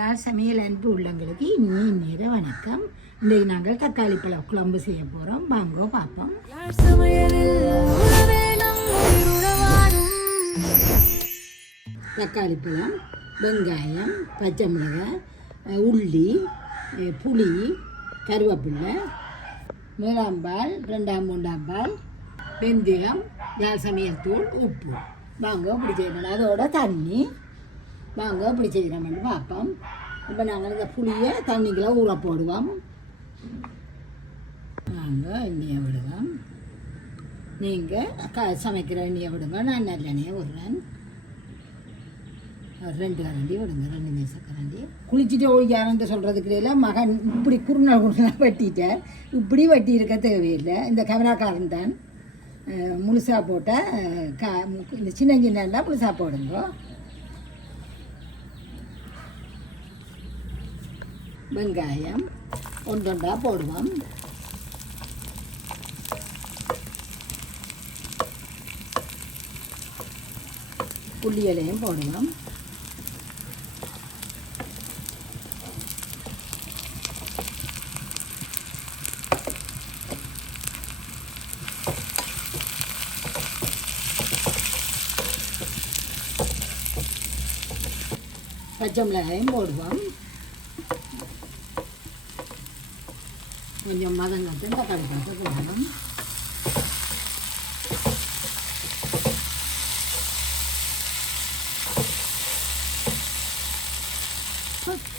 யாழ் சமையல் அன்பு உள்ளங்களுக்கு இனிய நேர வணக்கம். இன்றைக்கு நாங்கள் தக்காளி பழ குழம்பு செய்ய போகிறோம். வாங்கோ பார்ப்போம். தக்காளி பழம், வெங்காயம், பச்சை மிளகாய், உள்ளி, புளி, கருவேப்பிலை, மூணாம்பால், 2-3 வெந்தயம், யாழ் சமையல் தூள், உப்பு. வாங்க இப்படி செய்யணும். அதோட தண்ணி. வாங்க இப்படி செய்கிறோம்னு பார்ப்போம். இப்போ நாங்கள் இந்த புளியை தண்ணிக்குள்ளே ஊற போடுவோம். நாங்கள் எண்ணெயை விடுவோம். நீங்கள் சமைக்கிற எண்ணெயை விடுங்க. நான் நல்லெண்ணெயை விடுறேன். 2 கரண்டி விடுங்க. 2 மேசக்கரண்டி. குளிச்சுட்டு ஒழிக்காரன்ட்டு சொல்கிறதுக்கு இல்லை, மகன் இப்படி குறுநாள் வெட்டிட்டார். இப்படி வெட்டி இருக்க தேவையில்லை. இந்த கேமராக்காரன் தான் முழுசாக போட்டால் இந்த சின்ன சின்னலாம் முழுசாக போடுங்க. வெங்காயம் ஒன்றொன்றா போடுவோம். புளி இலையும் போடுவோம். பச்சை மிளகாயும் போடுவோம். கொஞ்சம் மதங்கட்டு தக்காளி பழத்தை போடணும்.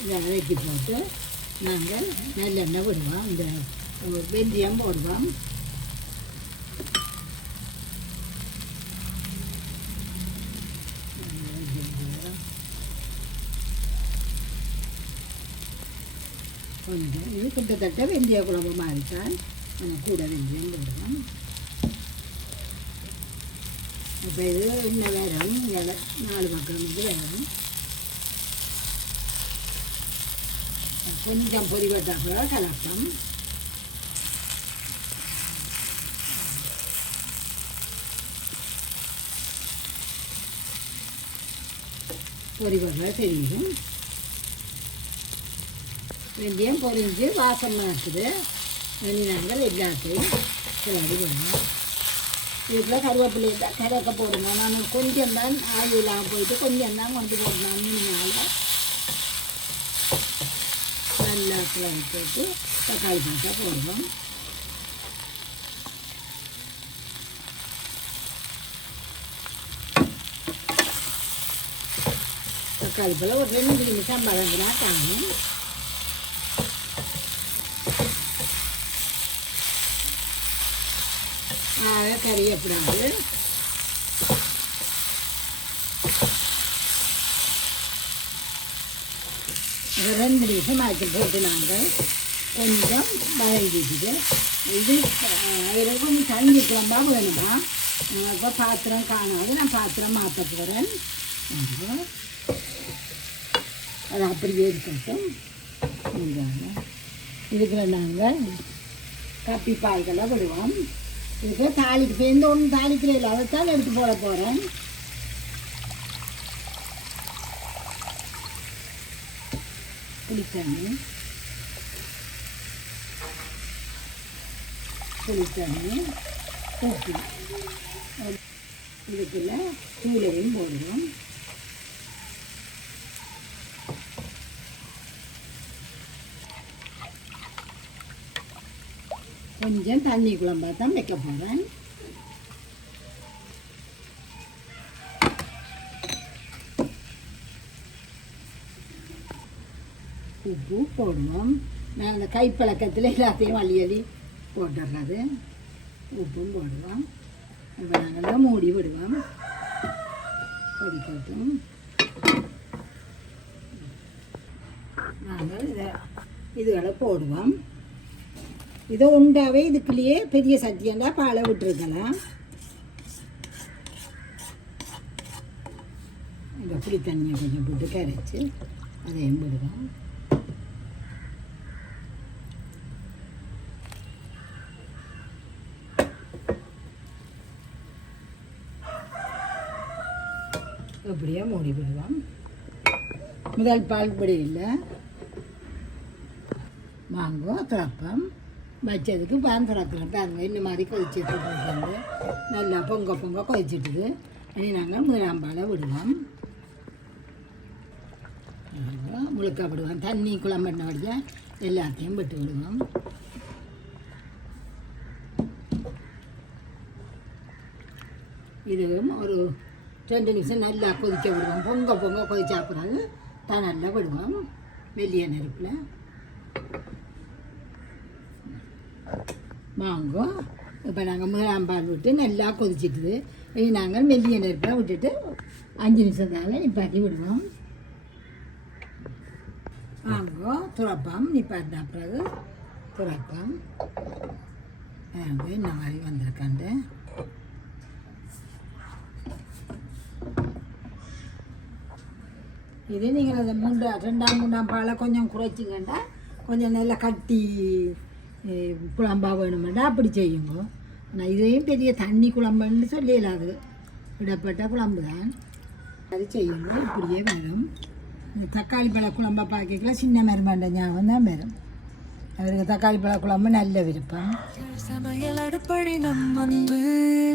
இதை இறக்கி போட்டு நாங்கள் நல்லெண்ணெய் விடுவோம். இந்த வெந்தயம் போடுவோம். கொஞ்சம் இது கிட்டத்தட்ட வெந்தய குழம்பு மாதிரித்தான். கூட வெந்தயம் போடுவோம். இப்போ இது இன்னும் வேறும் 4 பக்கம் வேறும். கொஞ்சம் பொறி வட்டாப்புல கலப்பம். பொறி வட்டால் தெரியும். வெந்தயம் பொரிஞ்சு வாசமாக இருக்குது. இனி நாங்கள் எல்லாத்தையும் கிளறி வேணும். வீட்டில் கருவேப்பிலை தான் கறக்க போடணும். நான் கொஞ்சம் தான் ஆயிலாம் போயிட்டு கொஞ்சம் தான் கொண்டு போடணும். 3 நாள் நல்லா கிளறி போட்டு தக்காளி பழத்தை போடுவோம். தக்காளி பழம் ஒரு 2 நிமிஷம் வதங்கினா தாங்கும். கறியப்படாது. 2 நிமிஷம் ஆக்கி போட்டு நாங்கள் கொஞ்சம் வதங்கிட்டு இது கொஞ்சம் தண்ணி குழம்பாக வேணுமா. இப்போ பாத்திரம் காணாது. நான் பாத்திரம் மாற்ற போகிறேன். அது அப்படியே இருக்கட்டும். இதுக்குள்ள நாங்கள் காப்பி பால்களை விடுவோம். இதுக்கு தாளிக்கு எந்த ஒன்றும் தாளிக்கிற இல்லை. அதைத்தான் எடுத்து போட போகிறேன். புளித்தண்ணி உப்பு இதுக்குள்ள தூளையும் போடுவோம். கொஞ்சம் தண்ணி குழம்பா தான் வைக்க போகிறேன். உப்பு போடுவோம். நான் அந்த கைப்பழக்கத்தில் எல்லாத்தையும் அள்ளி போட்டுடுறது. உப்பும் போடுவோம். இப்போ நாங்கள் மூடி விடுவோம். கொதிக்கட்டும். நாங்கள் இதுகளை போடுவோம். இதை உண்டாவே இதுக்குள்ளேயே பெரிய சட்டியெல்லாம் பாலை விட்டுருக்கலாம். இந்த புளி தண்ணியை கொஞ்சம் போட்டு கரைச்சி அதையும் விடுவோம். அப்படியே மூடி விடுவோம். முதல் பால் பொடியில் மாங்கோ திறப்பம் வச்சதுக்கு பான் திறக்கிறோம். பாருங்க இந்த மாதிரி கொதிச்சுட்டு வந்து நல்லா பொங்க பொங்க கொதிச்சுட்டுது. இனி நாங்கள் முதலாம் பாலை விடுவோம். முழுக்க விடுவோம். தண்ணி குழம்புன வழியா எல்லாத்தையும் விட்டு விடுவோம். இதுவும் ஒரு 2 நிமிஷம் நல்லா கொதிக்க விடுவோம். பொங்க பொங்க கொதிச்சா பிறகு தான் நல்லா விடுவோம் மெல்லிய நெருப்பில். மாங்கோ இப்போ நாங்கள் முதலாம் பால் விட்டு நல்லா கொதிச்சிட்டுது. இனி நாங்கள் மெல்லிய நெருப்பில் விட்டுட்டு 5 நிமிஷத்தால் நிப்பாட்டி விடுவோம். மாங்கோ துறப்பம் நிப்பாட்டின பிறகு துறப்பம் இந்த மாதிரி வந்திருக்காண்டு. இது நீங்கள் அதை 2ஆம் பாலை கொஞ்சம் குறைச்சிங்கண்டா கொஞ்சம் நல்லா கட்டி குழம்பா வேணுமெண்டா அப்படி செய்யுங்க. ஆனால் இதையும் பெரிய தண்ணி குழம்புன்னு சொல்லல, அது விடப்பட்ட குழம்பு தான். அது செய்யுங்க. இப்படியே வரும். இந்த தக்காளி பழ குழம்பை பார்க்கல சின்ன மருமாண்ட ஞாபகம் தான் வரும். அவருக்கு தக்காளி பழ குழம்பு நல்ல விருப்பம்.